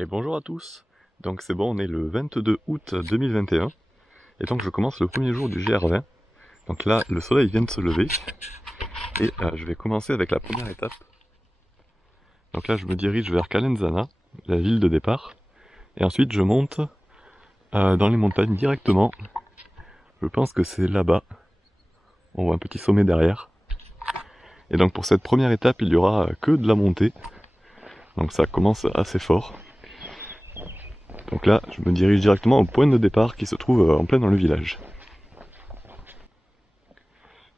Et bonjour à tous. Donc c'est bon, on est le 22 août 2021 et donc je commence le premier jour du GR20. Donc là le soleil vient de se lever et je vais commencer avec la première étape. Donc là je me dirige vers Calenzana, la ville de départ, et ensuite je monte dans les montagnes directement. Je pense que c'est là-bas. On voit un petit sommet derrière. Et donc pour cette première étape il y aura que de la montée. Donc ça commence assez fort. Donc là, je me dirige directement au point de départ qui se trouve en plein dans le village.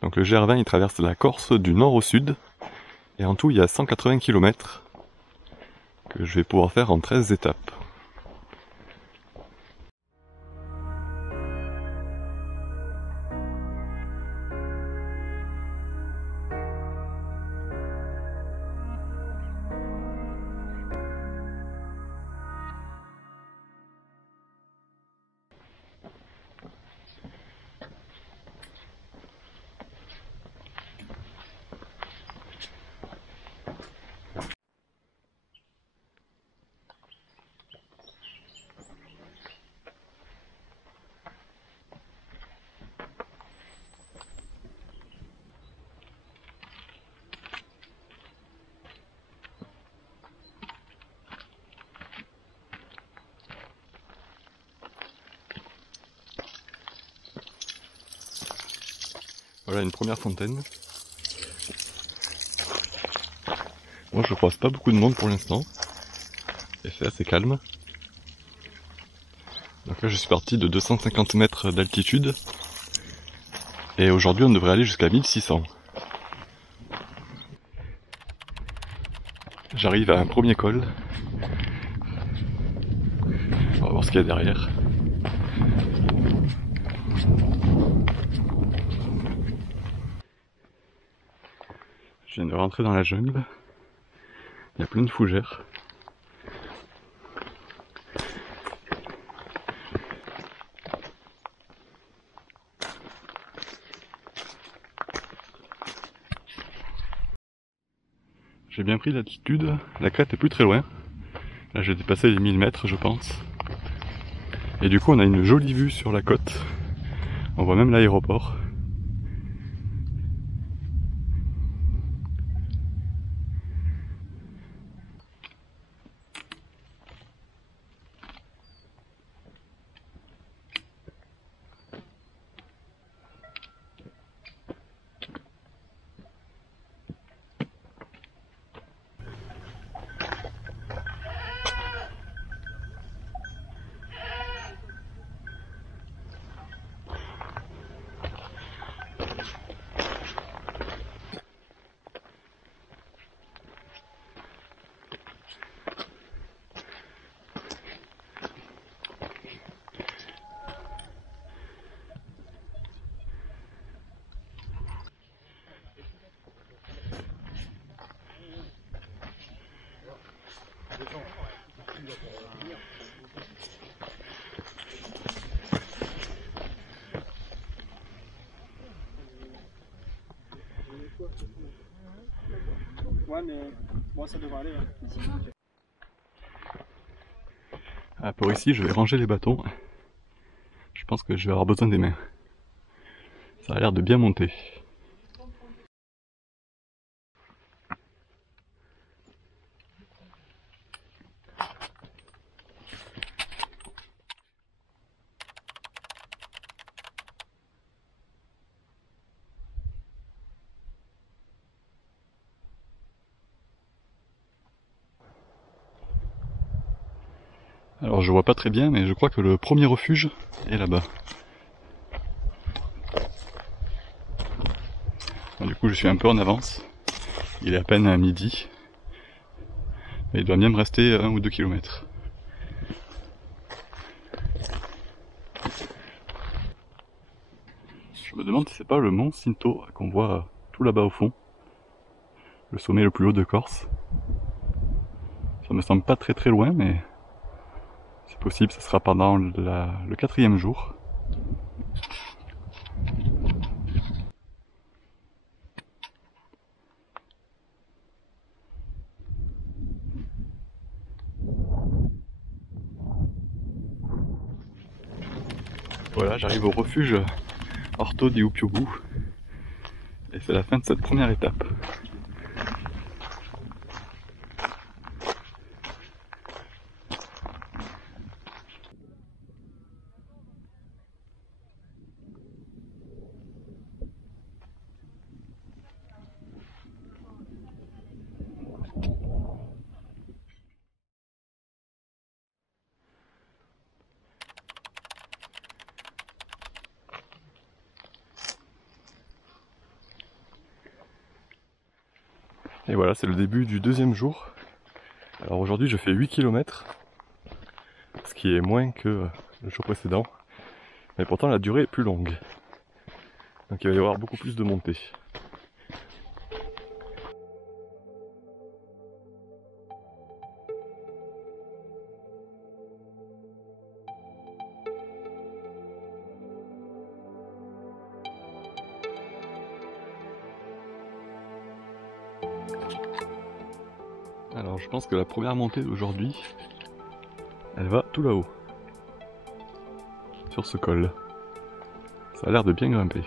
Donc le GR20 il traverse la Corse du nord au sud, et en tout il y a 180 km que je vais pouvoir faire en 13 étapes. Voilà une première fontaine. Moi je croise pas beaucoup de monde pour l'instant, et c'est assez calme. Donc là je suis parti de 250 mètres d'altitude, et aujourd'hui on devrait aller jusqu'à 1600. J'arrive à un premier col. On va voir ce qu'il y a derrière. Je viens de rentrer dans la jungle. Il y a plein de fougères. J'ai bien pris l'altitude, la crête est plus très loin. Là j'ai dépassé les 1000 mètres je pense. Et du coup on a une jolie vue sur la côte. On voit même l'aéroport. Ouais, mais moi ça devrait aller. Ah, pour ici, je vais ranger les bâtons. Je pense que je vais avoir besoin des mains. Ça a l'air de bien monter. Alors je vois pas très bien, mais je crois que le premier refuge est là-bas. Du coup je suis un peu en avance. Il est à peine à midi. Mais il doit bien me rester 1 ou 2 kilomètres. Je me demande si c'est pas le mont Cinto qu'on voit tout là-bas au fond. Le sommet le plus haut de Corse. Ça me semble pas très très loin, mais c'est possible, ce sera pendant le 4e jour. Voilà, j'arrive au refuge Orto di Upiobu et c'est la fin de cette première étape. Et voilà, c'est le début du deuxième jour. Alors aujourd'hui je fais 8 km, ce qui est moins que le jour précédent, mais pourtant la durée est plus longue. Donc il va y avoir beaucoup plus de montées. Alors je pense que la première montée d'aujourd'hui, elle va tout là-haut, sur ce col. Ça a l'air de bien grimper.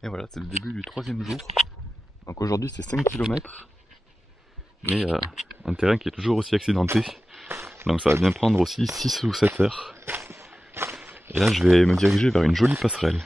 Et voilà, c'est le début du troisième jour. Donc aujourd'hui c'est 5 km, mais un terrain qui est toujours aussi accidenté. Donc ça va bien prendre aussi 6 ou 7 heures. Et là je vais me diriger vers une jolie passerelle.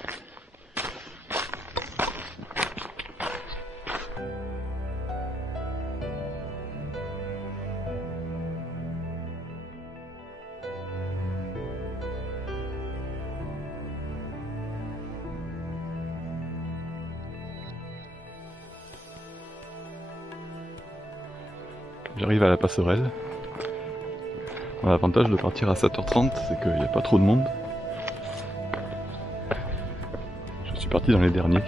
J'arrive à la passerelle. L'avantage de partir à 7h30, c'est qu'il n'y a pas trop de monde. Je suis parti dans les derniers.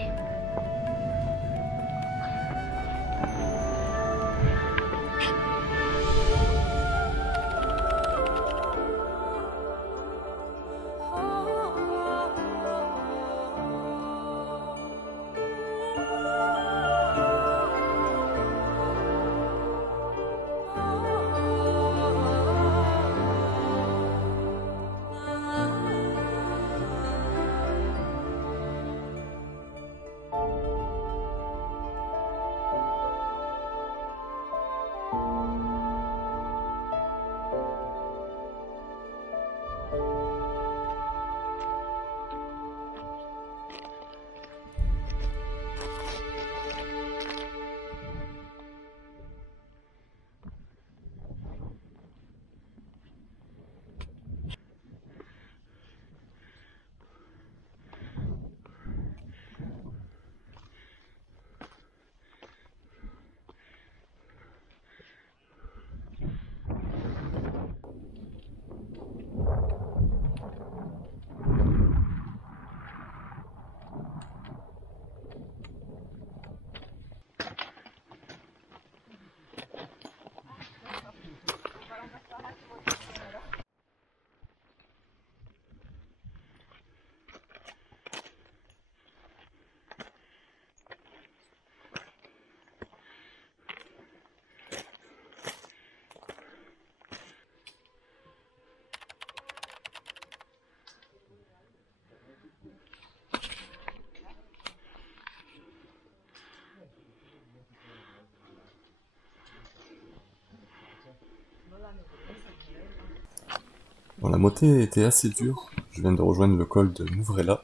Bon, la montée était assez dure, je viens de rejoindre le col de Mouvrela.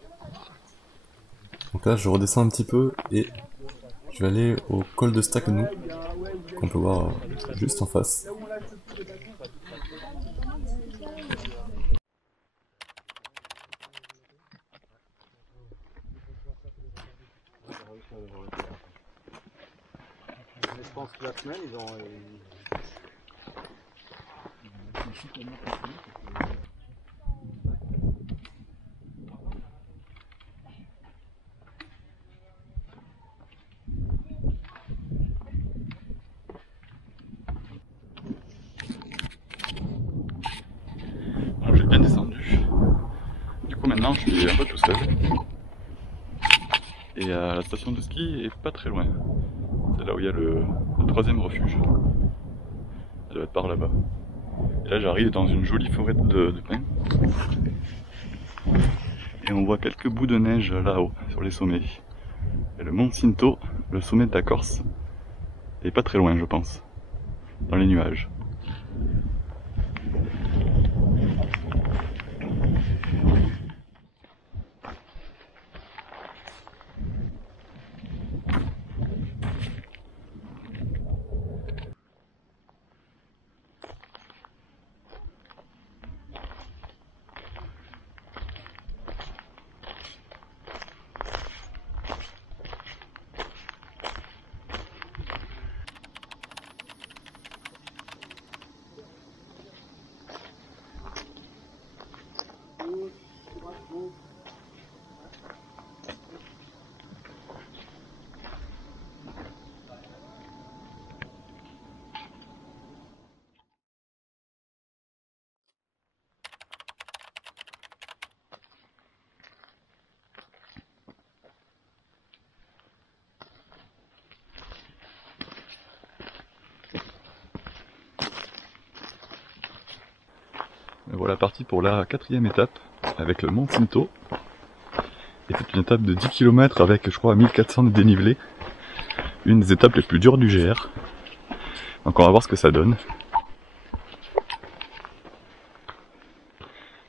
Donc là je redescends un petit peu et je vais aller au col de Stagnou, qu'on peut voir juste en face. Je pense que la semaine, ils ont... Bon, j'ai bien descendu. Du coup maintenant je suis un peu tout seul. Et la station de ski est pas très loin. C'est là où il y a le troisième refuge. Elle doit être par là-bas. Et là j'arrive dans une jolie forêt de pins. Et on voit quelques bouts de neige là-haut, sur les sommets. Et le mont Cinto, le sommet de la Corse, est pas très loin je pense. Dans les nuages. Voilà parti pour la quatrième étape avec le mont Cinto. Et c'est une étape de 10 km avec je crois 1400 de dénivelé. Une des étapes les plus dures du GR. Donc on va voir ce que ça donne.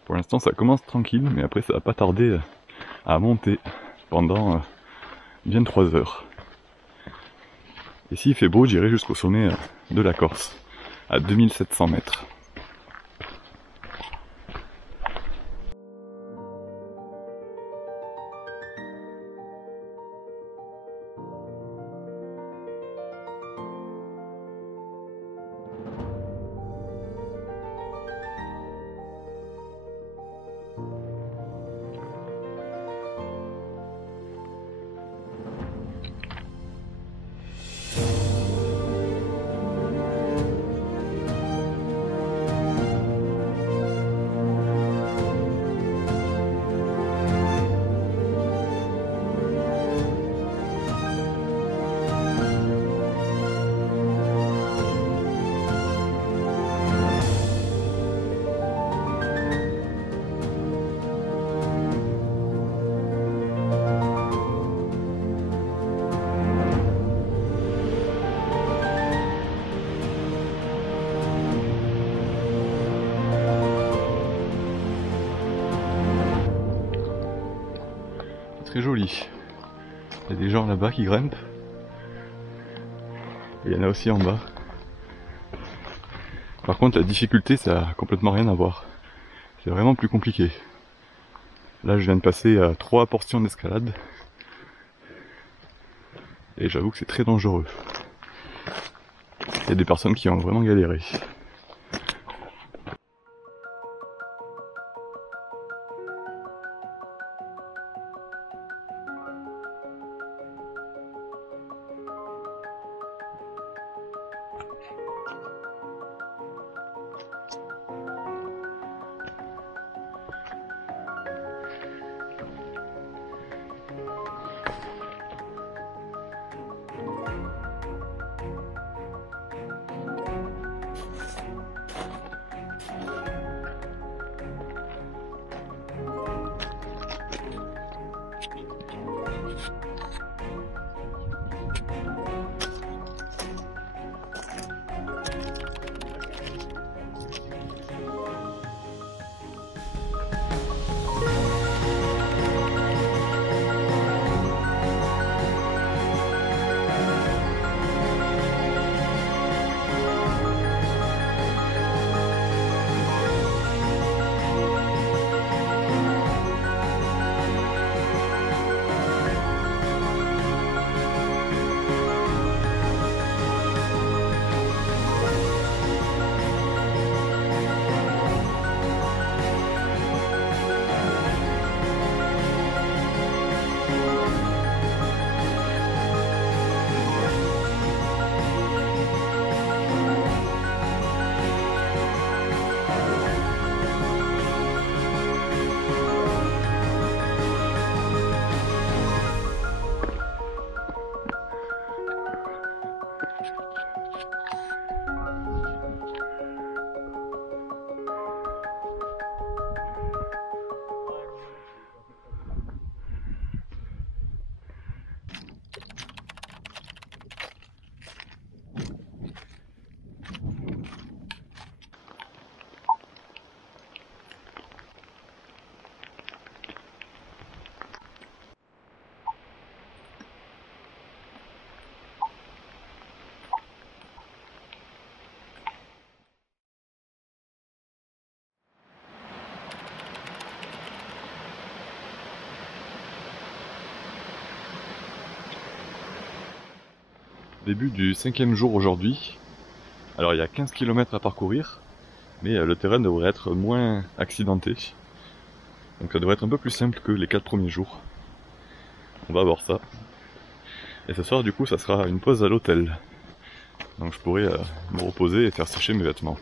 Pour l'instant ça commence tranquille mais après ça va pas tarder à monter pendant bien 3 heures. Et s'il fait beau j'irai jusqu'au sommet de la Corse à 2700 mètres. Très joli. Il y a des gens là-bas qui grimpent. Et il y en a aussi en bas. Par contre la difficulté ça a complètement rien à voir. C'est vraiment plus compliqué. Là je viens de passer à 3 portions d'escalade. Et j'avoue que c'est très dangereux. Il y a des personnes qui ont vraiment galéré. début du 5e jour aujourd'hui. Alors il y a 15 km à parcourir, mais le terrain devrait être moins accidenté. Donc ça devrait être un peu plus simple que les 4 premiers jours. On va voir ça. Et ce soir du coup ça sera une pause à l'hôtel. Donc je pourrai me reposer et faire sécher mes vêtements.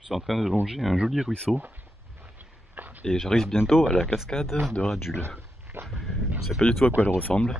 Je suis en train de longer un joli ruisseau et j'arrive bientôt à la cascade de Radule. Je sais pas du tout à quoi elle ressemble.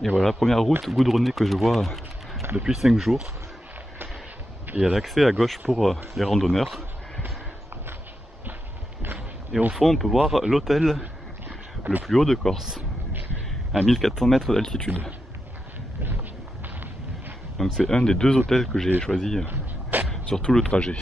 Et voilà, première route goudronnée que je vois depuis 5 jours. Et il y a l'accès à gauche pour les randonneurs. Et au fond on peut voir l'hôtel le plus haut de Corse, à 1400 mètres d'altitude. Donc c'est un des 2 hôtels que j'ai choisi sur tout le trajet.